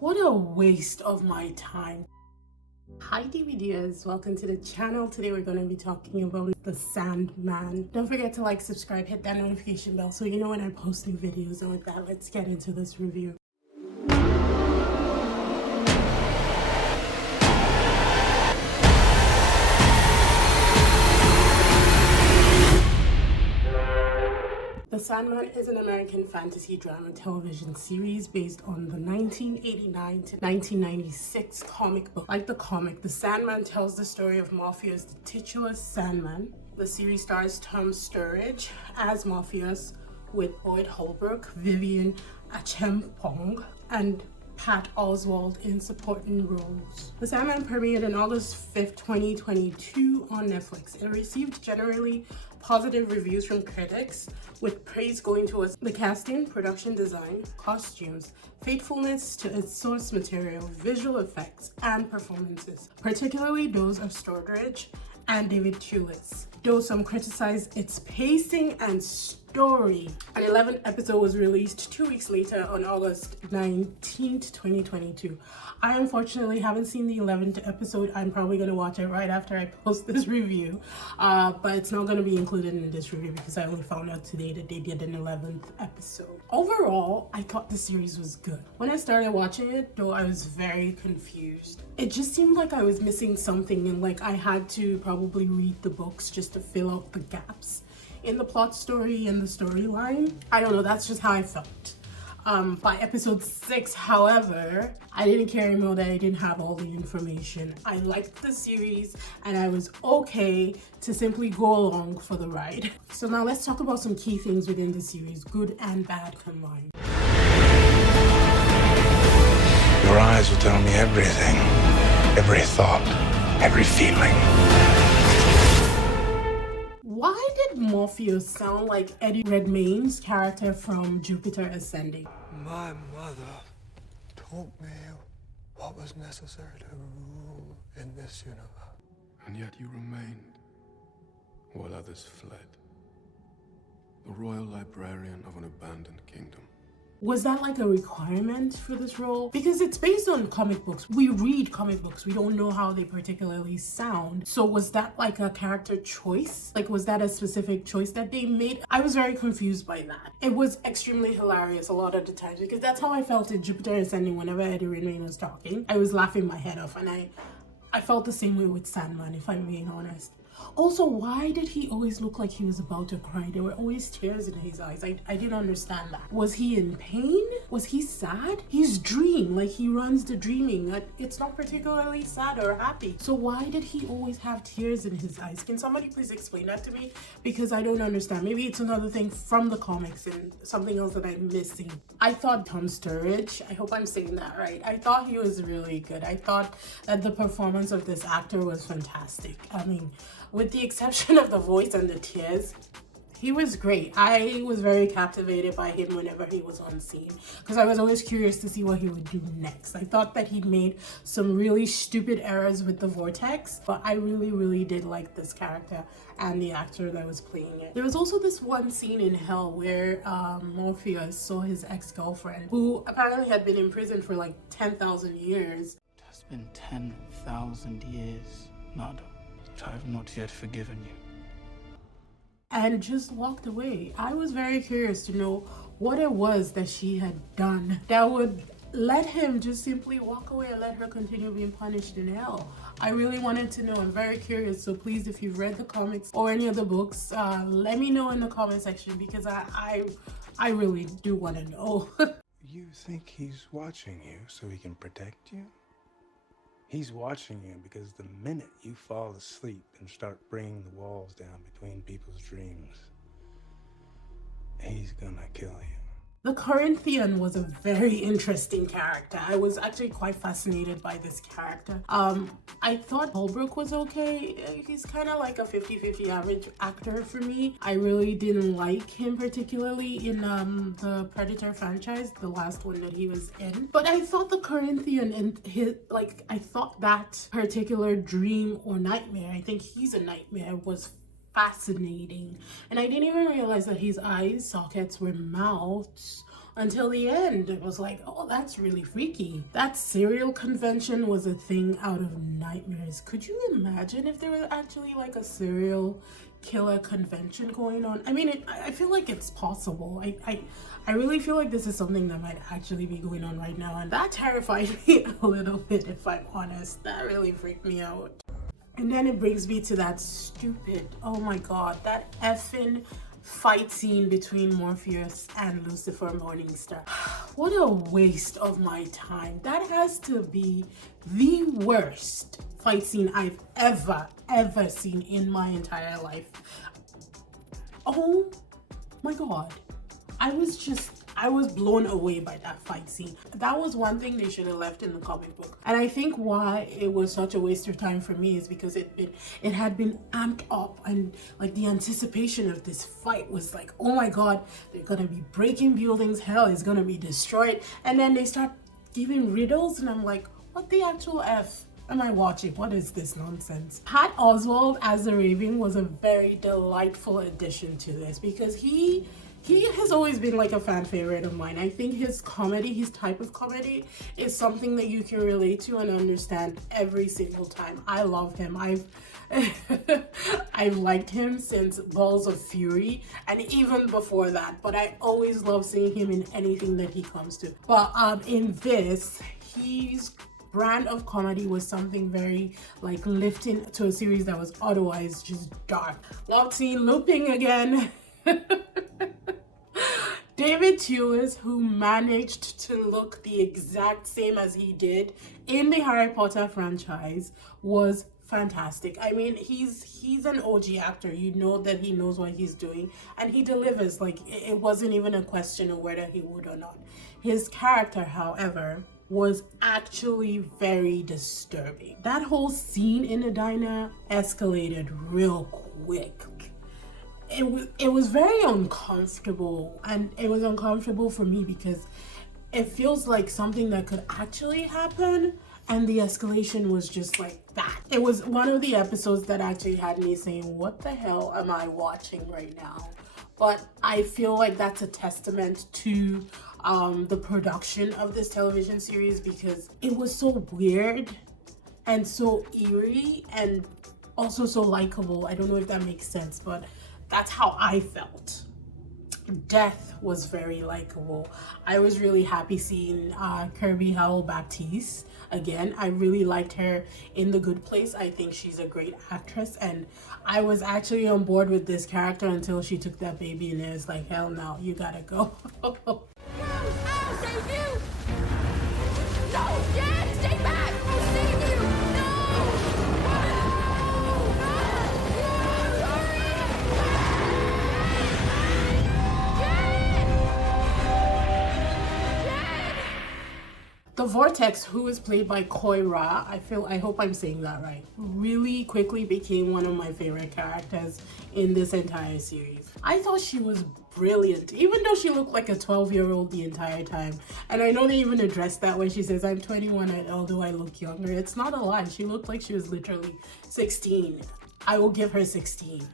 What a waste of my time. Hi DVDers, welcome to the channel. Today we're going to be talking about the Sandman. Don't forget to like, subscribe, hit that notification bell so you know when I post new videos. And with that, let's get into this review. The Sandman is an American fantasy drama television series based on the 1989 to 1996 comic book. Like the comic, The Sandman tells the story of Morpheus, the titular Sandman. The series stars Tom Sturridge as Morpheus with Boyd Holbrook, Vivian Achempong, and Pat Oswalt in supporting roles. The Sandman premiered on August 5th, 2022 on Netflix. It received generally positive reviews from critics, with praise going towards the casting, production design, costumes, faithfulness to its source material, visual effects, and performances, particularly those of Sturridge and David Thewlis. Though some criticized its pacing and story. An 11th episode was released 2 weeks later on August 19th, 2022. I unfortunately haven't seen the 11th episode. I'm probably going to watch it right after I post this review, but it's not going to be included in this review because I only found out today that they did an 11th episode. Overall, I thought the series was good. When I started watching it, though, I was very confused. It just seemed like I was missing something, and like I had to probably read the books just to fill out the gaps in the plot story and the storyline. I don't know, that's just how I felt. By episode 6, however, I didn't care anymore that I didn't have all the information. I liked the series and I was okay to simply go along for the ride. So now let's talk about some key things within the series, good and bad combined. Your eyes will tell me everything, every thought, every feeling. Why did Morpheus sound like Eddie Redmayne's character from Jupiter Ascending? My mother taught me what was necessary to rule in this universe. And yet you remained, while others fled. The royal librarian of an abandoned kingdom. Was that like a requirement for this role? Because it's based on comic books. We read comic books. We don't know how they particularly sound. So was that like a character choice? Like, was that a specific choice that they made? I was very confused by that. It was extremely hilarious a lot of the times because that's how I felt in Jupiter Ascending whenever Eddie Redmayne was talking. I was laughing my head off, and I felt the same way with Sandman, if I'm being honest. Also, why did he always look like he was about to cry? There were always tears in his eyes. I didn't understand that. Was he in pain? Was he sad? He's dream, like he runs the dreaming. It's not particularly sad or happy. So why did he always have tears in his eyes? Can somebody please explain that to me? Because I don't understand. Maybe it's another thing from the comics and something else that I'm missing. I thought Tom Sturridge, I hope I'm saying that right, I thought he was really good. I thought that the performance of this actor was fantastic. I mean, with the exception of the voice and the tears, he was great. I was very captivated by him whenever he was on scene because I was always curious to see what he would do next. I thought that he made some really stupid errors with the Vortex, but I really did like this character and the actor that was playing it. There was also this one scene in Hell where Morpheus saw his ex-girlfriend, who apparently had been in prison for like 10,000 years. It has been 10,000 years, Nada. I have not yet forgiven you. And just walked away. I was very curious to know what it was that she had done that would let him just simply walk away and let her continue being punished in hell. I really wanted to know. I'm very curious. So please, if you've read the comics or any of the books, let me know in the comment section because I really do want to know. You think he's watching you so he can protect you? He's watching you because the minute you fall asleep and start bringing the walls down between people's dreams, he's gonna kill you. The Corinthian was a very interesting character. I was actually quite fascinated by this character. I thought Holbrook was okay. He's kind of like a 50-50 average actor for me. I really didn't like him particularly in the Predator franchise, the last one that he was in. But I thought the Corinthian and I thought that particular dream or nightmare, I think he's a nightmare, was fascinating. And I didn't even realize that his eye sockets were mouths until the end. It was like, oh, that's really freaky. That serial convention was a thing out of nightmares. Could you imagine if there was actually like a serial killer convention going on? I mean, I feel like it's possible. I really feel like this is something that might actually be going on right now, and that terrified me a little bit, if I'm honest. That really freaked me out. And then it brings me to that stupid, oh my god, that effing fight scene between Morpheus and Lucifer Morningstar. What a waste of my time. That has to be the worst fight scene I've ever seen in my entire life. Oh my god. I was blown away by that fight scene. That was one thing they should have left in the comic book. And I think why it was such a waste of time for me is because it had been amped up, and like the anticipation of this fight was like, oh my god, they're gonna be breaking buildings, hell is gonna be destroyed. And then they start giving riddles and I'm like, what the actual F am I watching? What is this nonsense? Pat Oswalt as the Raven was a very delightful addition to this because he has always been like a fan favorite of mine. I think his comedy, his type of comedy, is something that you can relate to and understand every single time. I love him. I've liked him since Balls of Fury and even before that, but I always love seeing him in anything that he comes to. But in this, his brand of comedy was something very like lifting to a series that was otherwise just dark. Love seeing Looping again. David Tewis, who managed to look the exact same as he did in the Harry Potter franchise, was fantastic. I mean, he's an OG actor. You know that he knows what he's doing and he delivers. Like, it wasn't even a question of whether he would or not. His character, however, was actually very disturbing. That whole scene in the diner escalated real quick. It was very uncomfortable, and it was uncomfortable for me because it feels like something that could actually happen, and the escalation was just like that. It was one of the episodes that actually had me saying, what the hell am I watching right now? But I feel like that's a testament to the production of this television series because it was so weird and so eerie and also so likable. I don't know if that makes sense, but that's how I felt. Death was very likable. I was really happy seeing Kirby Howell-Baptiste again. I really liked her in The Good Place. I think she's a great actress, and I was actually on board with this character until she took that baby, and it was like, hell no, you gotta go. No, I'll save you! No, Dad, stay back! I'll save you! The Vortex, who is played by Goyer, I hope I'm saying that right, really quickly became one of my favorite characters in this entire series. I thought she was brilliant, even though she looked like a 12-year-old the entire time. And I know they even addressed that when she says, I'm 21 and although I look younger. It's not a lie. She looked like she was literally 16. I will give her 16.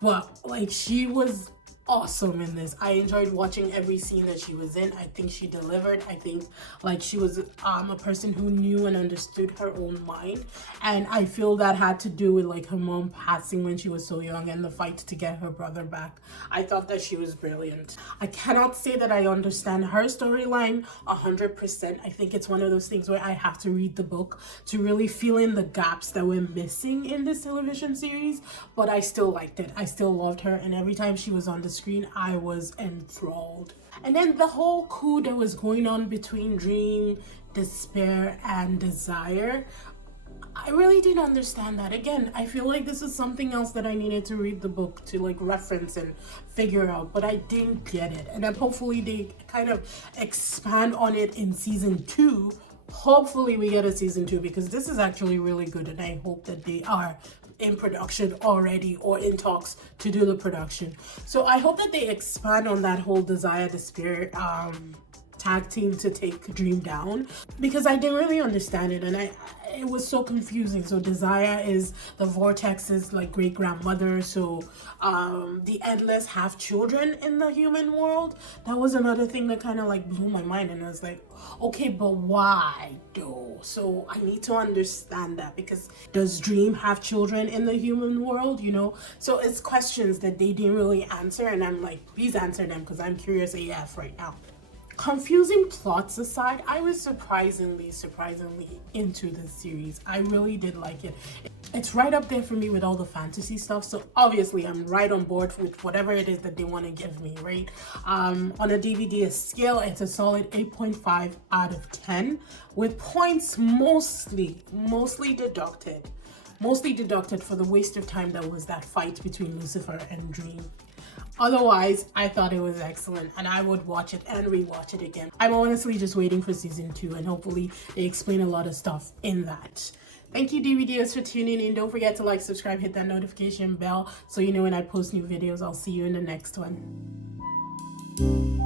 But like, she was awesome in this. I enjoyed watching every scene that she was in. I think she delivered. I think like she was a person who knew and understood her own mind, and I feel that had to do with like her mom passing when she was so young and the fight to get her brother back. I thought that she was brilliant. I cannot say that I understand her storyline 100%. I think it's one of those things where I have to read the book to really fill in the gaps that were missing in this television series, but I still liked it. I still loved her, and every time she was on the screen, I was enthralled. And then the whole coup that was going on between Dream, Despair, and Desire, I really didn't understand that. Again, I feel like this is something else that I needed to read the book to like reference and figure out, but I didn't get it. And then hopefully they kind of expand on it in season 2. Hopefully we get a season 2 because this is actually really good, and I hope that they are in production already or in talks to do the production. So I hope that they expand on that whole Desire, Despair tag team to take Dream down, because I didn't really understand it, and it was so confusing. So Desire is the Vortex's like great grandmother, so the Endless have children in the human world. That was another thing that kind of like blew my mind, and I was like, okay, but why though? So I need to understand that, because does Dream have children in the human world, you know? So it's questions that they didn't really answer, and I'm like, please answer them, because I'm curious AF right now. Confusing plots aside, I was surprisingly into this series. I really did like it. It's right up there for me with all the fantasy stuff, so obviously I'm right on board with whatever it is that they want to give me, right? On a DVD scale, it's a solid 8.5 out of 10, with points mostly deducted for the waste of time that was that fight between Lucifer and Dream. Otherwise, I thought it was excellent, and I would watch it and rewatch it again. I'm honestly just waiting for season 2, and hopefully they explain a lot of stuff in that. Thank you, DVDers, for tuning in. Don't forget to like, subscribe, hit that notification bell so you know when I post new videos. I'll see you in the next one.